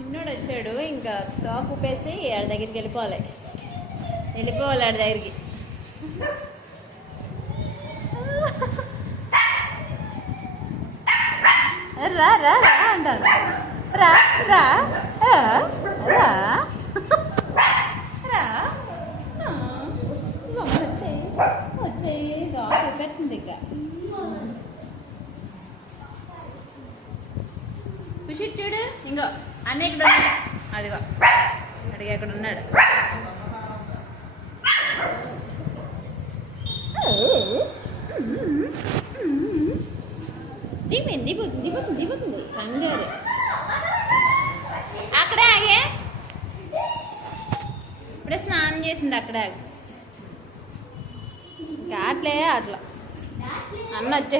చిన్నోడు వచ్చాడు, ఇంకా టాప్ ఊపేసి ఆడ దగ్గరికి వెళ్ళిపోవాలి ఆడ దగ్గరికి. రా రా రా అంటాను. రా రా రా రా వచ్చేయి వచ్చేయి టాప్ ఊపెట్టింది ఇక. ఖుషి చూడు, ఇంకో అన్నీ ఇక్కడ ఉన్నాడు. అదిగో అడిగి అక్కడ ఉన్నాడు. దిగుతుంది కంగారు. అక్కడే ఆగే, ఇప్పుడే స్నానం చేసింది అక్కడే ఆగి. అట్లే అట్లా అన్న వచ్చే